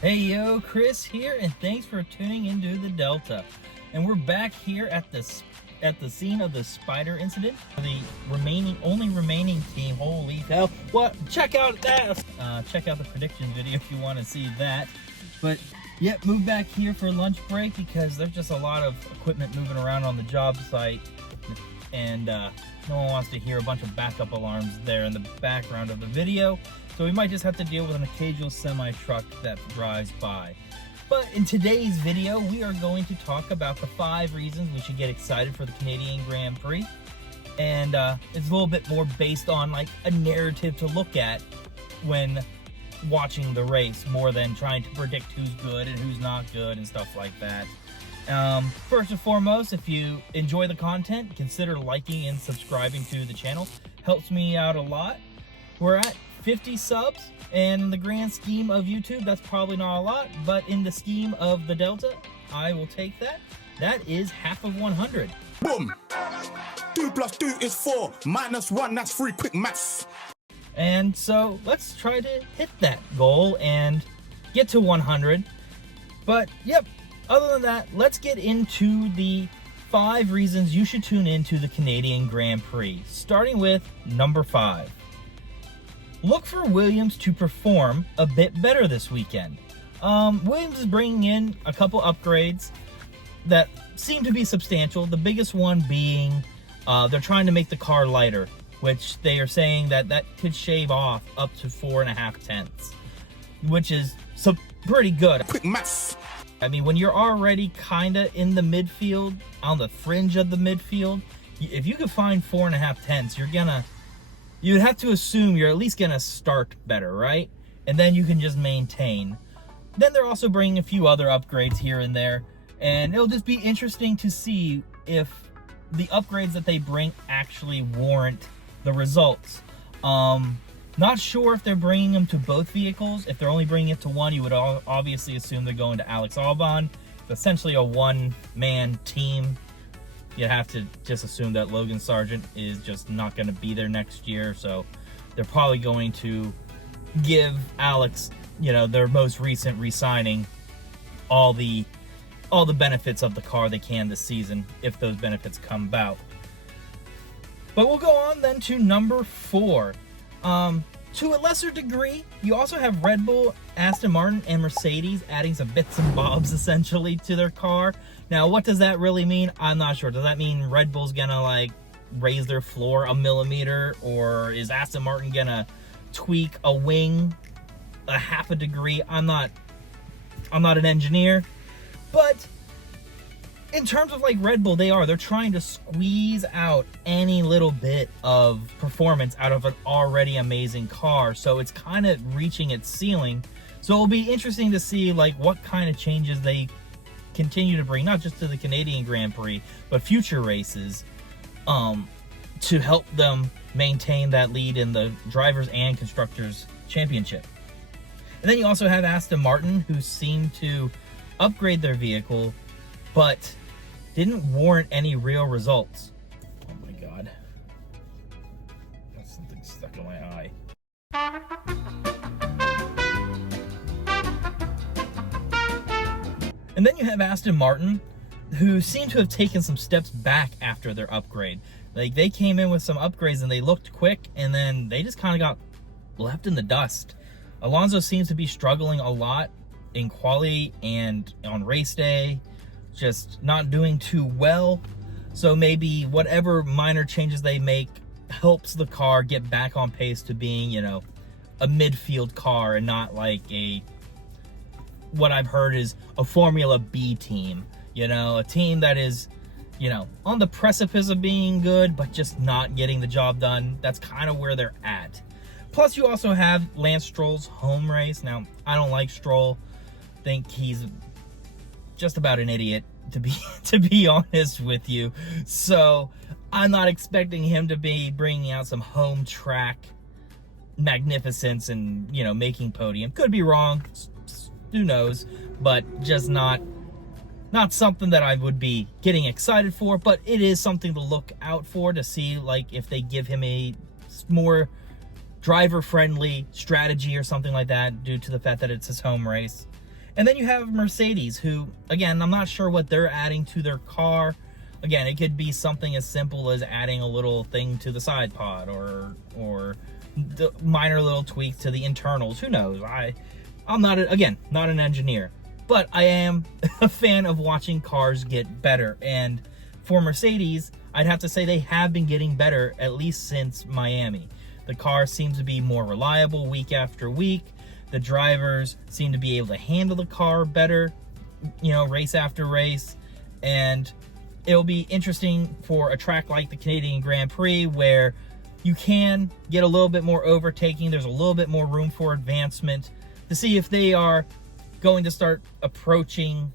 Hey yo, Chris here, and thanks for tuning into the Delta. And we're back here at the scene of the spider incident. The only remaining team. Holy hell! What? Check out that. Check out the prediction video if you want to see that. But yep, move back here for lunch break because there's just a lot of equipment moving around on the job site, and no one wants to hear a bunch of backup alarms there in the background of the video. So we might just have to deal with an occasional semi-truck that drives by. But in today's video, we are going to talk about the 5 reasons we should get excited for the Canadian Grand Prix. And it's a little bit more based on like a narrative to look at when watching the race, more than trying to predict who's good and who's not good and stuff like that. First and foremost, if you enjoy the content, consider liking and subscribing to the channel. Helps me out a lot. We're at 50 subs, and in the grand scheme of YouTube, that's probably not a lot, but in the scheme of the Delta, I will take that. That is half of 100. Boom! 2 + 2 is 4, -1, that's 3, quick maths. And so let's try to hit that goal and get to 100. But yep, other than that, let's get into the 5 reasons you should tune into the Canadian Grand Prix, starting with number 5. Look for Williams to perform a bit better this weekend. Williams is bringing in a couple upgrades that seem to be substantial. The biggest one being they're trying to make the car lighter, which they are saying that could shave off up to 4.5 tenths, which is pretty good. Quick maths. I mean, when you're already kind of in the midfield, on the fringe of the midfield, if you could find 4.5 tenths, you'd have to assume you're at least going to start better, right? And then you can just maintain. Then they're also bringing a few other upgrades here and there. And it'll just be interesting to see if the upgrades that they bring actually warrant the results. Not sure if they're bringing them to both vehicles. If they're only bringing it to one, you would obviously assume they're going to Alex Albon. It's essentially a one-man team. You have to just assume that Logan Sargent is just not going to be there next year, so they're probably going to give Alex, their most recent re-signing, all the benefits of the car they can this season, if those benefits come about. But we'll go on then to number 4. To a lesser degree, you also have Red Bull, Aston Martin, and Mercedes adding some bits and bobs essentially to their car. Now, what does that really mean? I'm not sure. Does that mean Red Bull's gonna raise their floor a millimeter, or is Aston Martin gonna tweak a wing a half a degree? I'm not an engineer, but in terms of Red Bull, they're trying to squeeze out any little bit of performance out of an already amazing car. So it's kind of reaching its ceiling. So it'll be interesting to see what kind of changes they continue to bring, not just to the Canadian Grand Prix, but future races, to help them maintain that lead in the drivers and constructors championship. And then you also have Aston Martin, who seem to upgrade their vehicle, but didn't warrant any real results. Oh my god. That's something stuck in my eye. And then you have Aston Martin, who seem to have taken some steps back after their upgrade. They came in with some upgrades and they looked quick, and then they just kind of got left in the dust. Alonso seems to be struggling a lot in quali and on race day, just not doing too well. So maybe whatever minor changes they make helps the car get back on pace to being, a midfield car, and not what I've heard is a Formula B team, a team that is, on the precipice of being good, but just not getting the job done. That's kind of where they're at. Plus, you also have Lance Stroll's home race. Now, I don't like Stroll. Think he's just about an idiot, to be honest with you. So I'm not expecting him to be bringing out some home track magnificence and making podium. Could be wrong, who knows, but just not something that I would be getting excited for. But it is something to look out for, to see if they give him a more driver friendly strategy or something like that, due to the fact that it's his home race. And then you have Mercedes, who, again, I'm not sure what they're adding to their car. Again, it could be something as simple as adding a little thing to the side pod, or the minor little tweaks to the internals. Who knows? I'm not an engineer, but I am a fan of watching cars get better. And for Mercedes, I'd have to say they have been getting better, at least since Miami. The car seems to be more reliable week after week. The drivers seem to be able to handle the car better, race after race. And it'll be interesting for a track like the Canadian Grand Prix, where you can get a little bit more overtaking. There's a little bit more room for advancement, to see if they are going to start approaching,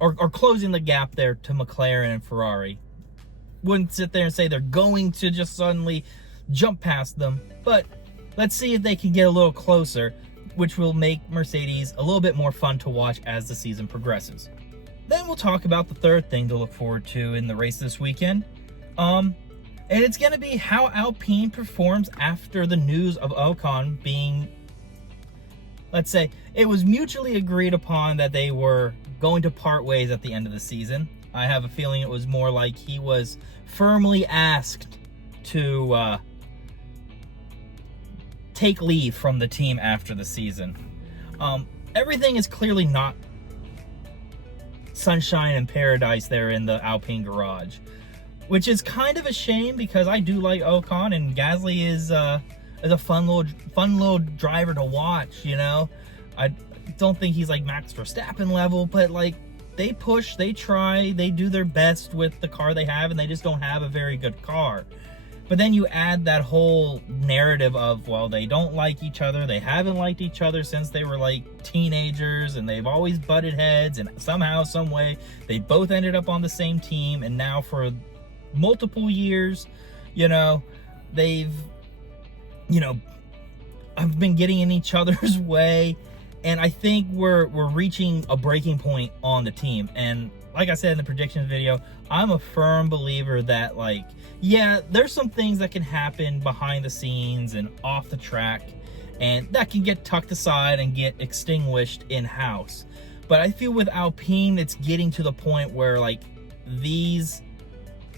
or closing the gap there to McLaren and Ferrari. Wouldn't sit there and say they're going to just suddenly jump past them, but let's see if they can get a little closer, which will make Mercedes a little bit more fun to watch as the season progresses. Then we'll talk about the third thing to look forward to in the race this weekend. And it's going to be how Alpine performs after the news of Ocon being, let's say, it was mutually agreed upon that they were going to part ways at the end of the season. I have a feeling it was more like he was firmly asked to take leave from the team after the season. Everything is clearly not sunshine and paradise there in the Alpine garage, which is kind of a shame, because I do like Ocon, and Gasly is a fun little driver to watch. I don't think he's like Max Verstappen level, but like, they push, they try, they do their best with the car they have, and they just don't have a very good car. But then you add that whole narrative of, well, they don't like each other, they haven't liked each other since they were like teenagers, and they've always butted heads, and somehow, some way, they both ended up on the same team, and now for multiple years, they've, have been getting in each other's way. And I think we're reaching a breaking point on the team. And like I said in the predictions video, I'm a firm believer that, like, yeah, there's some things that can happen behind the scenes and off the track, and that can get tucked aside and get extinguished in-house. But I feel with Alpine, it's getting to the point where, like, these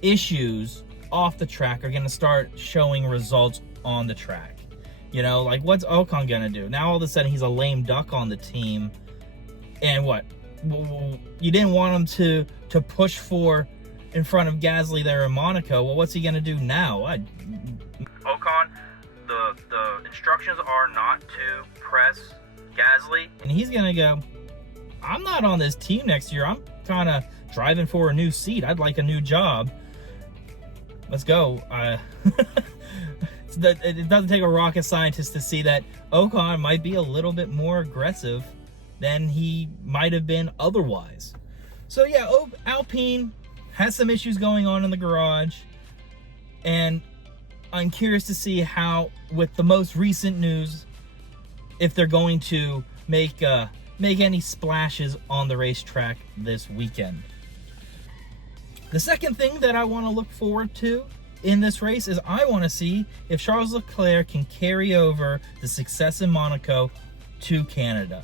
issues off the track are going to start showing results on the track. Like, what's Ocon gonna do? Now all of a sudden he's a lame duck on the team. And what? You didn't want him to push for in front of Gasly there in Monaco. Well, what's he gonna do now? Ocon, the instructions are not to press Gasly. And he's gonna go, I'm not on this team next year. I'm kind of driving for a new seat. I'd like a new job. Let's go. It doesn't take a rocket scientist to see that Ocon might be a little bit more aggressive than he might have been otherwise. So yeah, Alpine has some issues going on in the garage, and I'm curious to see how, with the most recent news, if they're going to make any splashes on the racetrack this weekend. The second thing that I want to look forward to in this race is I want to see if Charles Leclerc can carry over the success in Monaco to Canada.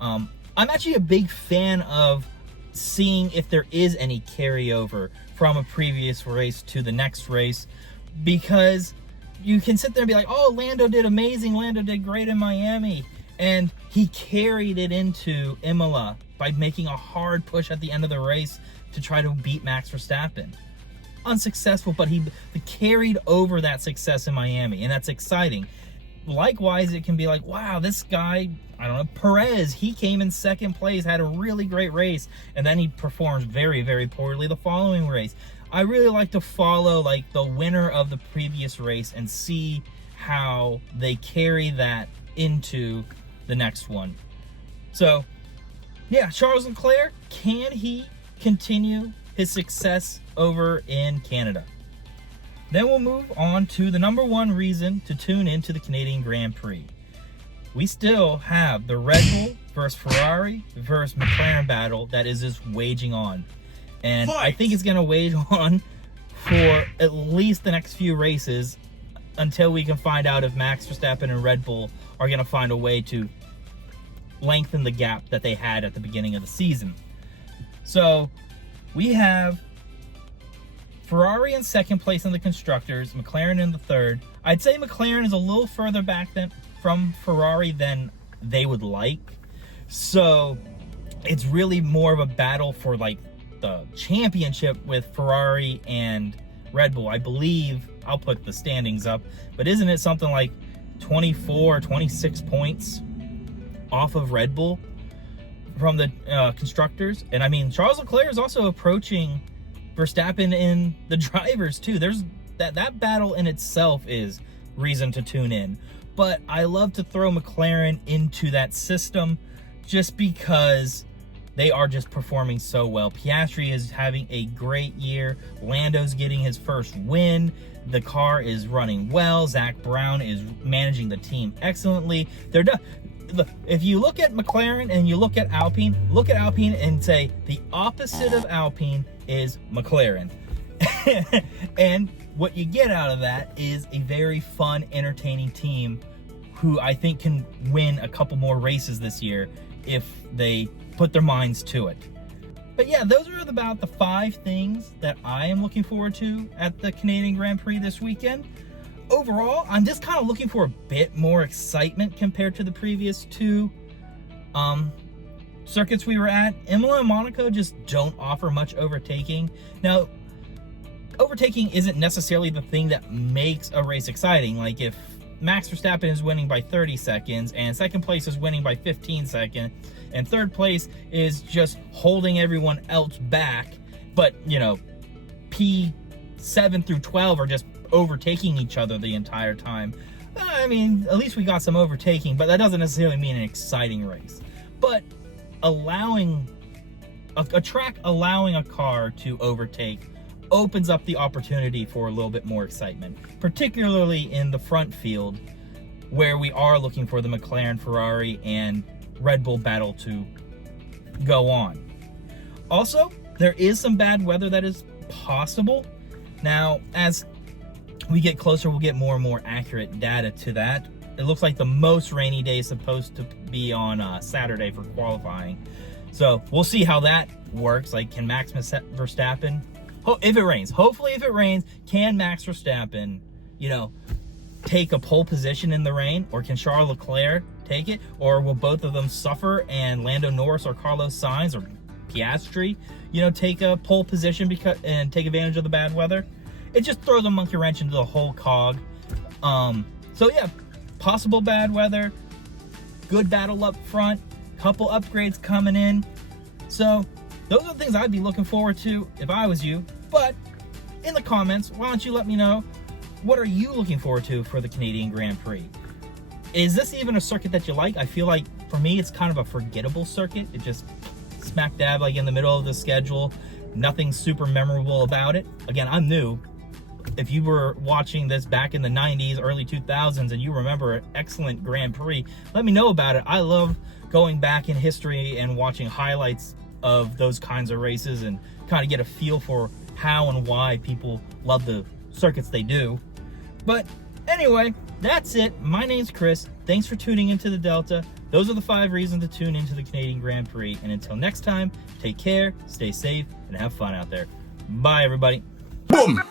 I'm actually a big fan of seeing if there is any carryover from a previous race to the next race, because you can sit there and be like, oh, Lando did amazing, Lando did great in Miami, and he carried it into Imola by making a hard push at the end of the race to try to beat Max Verstappen. Unsuccessful, but he carried over that success in Miami, and that's exciting. Likewise, it can be like, wow, this guy, I don't know, Perez, he came in second place, had a really great race, and then he performs very, very poorly the following race. I really like to follow like the winner of the previous race and see how they carry that into the next one. So yeah, Charles Leclerc, can he continue his success over in Canada? Then we'll move on to the number one reason to tune into the Canadian Grand Prix. We still have the Red Bull versus Ferrari versus McLaren battle that is just waging on. And I think it's going to wage on for at least the next few races, until we can find out if Max Verstappen and Red Bull are going to find a way to lengthen the gap that they had at the beginning of the season. So we have Ferrari in second place in the constructors, McLaren in the third. I'd say McLaren is a little further back from Ferrari than they would like. So it's really more of a battle for like the championship with Ferrari and Red Bull. I believe, I'll put the standings up, but isn't it something like 24 or 26 points off of Red Bull from the constructors? And I mean, Charles Leclerc is also approaching Verstappen in the drivers too. There's that battle in itself is reason to tune in. But I love to throw McLaren into that system just because they are just performing so well. Piastri is having a great year. Lando's getting his first win. The car is running well. Zach Brown is managing the team excellently. They're done. If you look at McLaren and you look at Alpine and say the opposite of Alpine is McLaren. And what you get out of that is a very fun, entertaining team who I think can win a couple more races this year if they put their minds to it. But yeah, those are about the 5 things that I am looking forward to at the Canadian Grand Prix this weekend. Overall, I'm just kind of looking for a bit more excitement compared to the previous 2 circuits we were at. Imola and Monaco just don't offer much overtaking. Now, overtaking isn't necessarily the thing that makes a race exciting. Like if Max Verstappen is winning by 30 seconds and second place is winning by 15 seconds and third place is just holding everyone else back, but you know, P7 through 12 are just overtaking each other the entire time. I mean, at least we got some overtaking, but that doesn't necessarily mean an exciting race. But allowing a track allowing a car to overtake opens up the opportunity for a little bit more excitement, particularly in the front field where we are looking for the McLaren, Ferrari, and Red Bull battle to go on. Also, there is some bad weather that is possible. Now, as we get closer, we'll get more and more accurate data to that. It looks like the most rainy day is supposed to be on Saturday for qualifying. So we'll see how that works. Like, can Max Verstappen, if it rains, hopefully if it rains, can Max Verstappen, you know, take a pole position in the rain? Or can Charles Leclerc take it? Or will both of them suffer and Lando Norris or Carlos Sainz or Piastri, you know, take a pole position and take advantage of the bad weather? It just throws a monkey wrench into the whole cog. So yeah, possible bad weather, good battle up front, couple upgrades coming in. So those are the things I'd be looking forward to if I was you. But in the comments, why don't you let me know, what are you looking forward to for the Canadian Grand Prix? Is this even a circuit that you like? I feel like for me, it's kind of a forgettable circuit. It just smack dab like in the middle of the schedule. Nothing super memorable about it. Again, I'm new. If you were watching this back in the 90s, early 2000s, and you remember an excellent Grand Prix, let me know about it. I love going back in history and watching highlights of those kinds of races and kind of get a feel for how and why people love the circuits they do. But anyway, that's it. My name's Chris. Thanks for tuning into the Delta. Those are the 5 reasons to tune into the Canadian Grand Prix. And until next time, take care, stay safe, and have fun out there. Bye, everybody. Boom!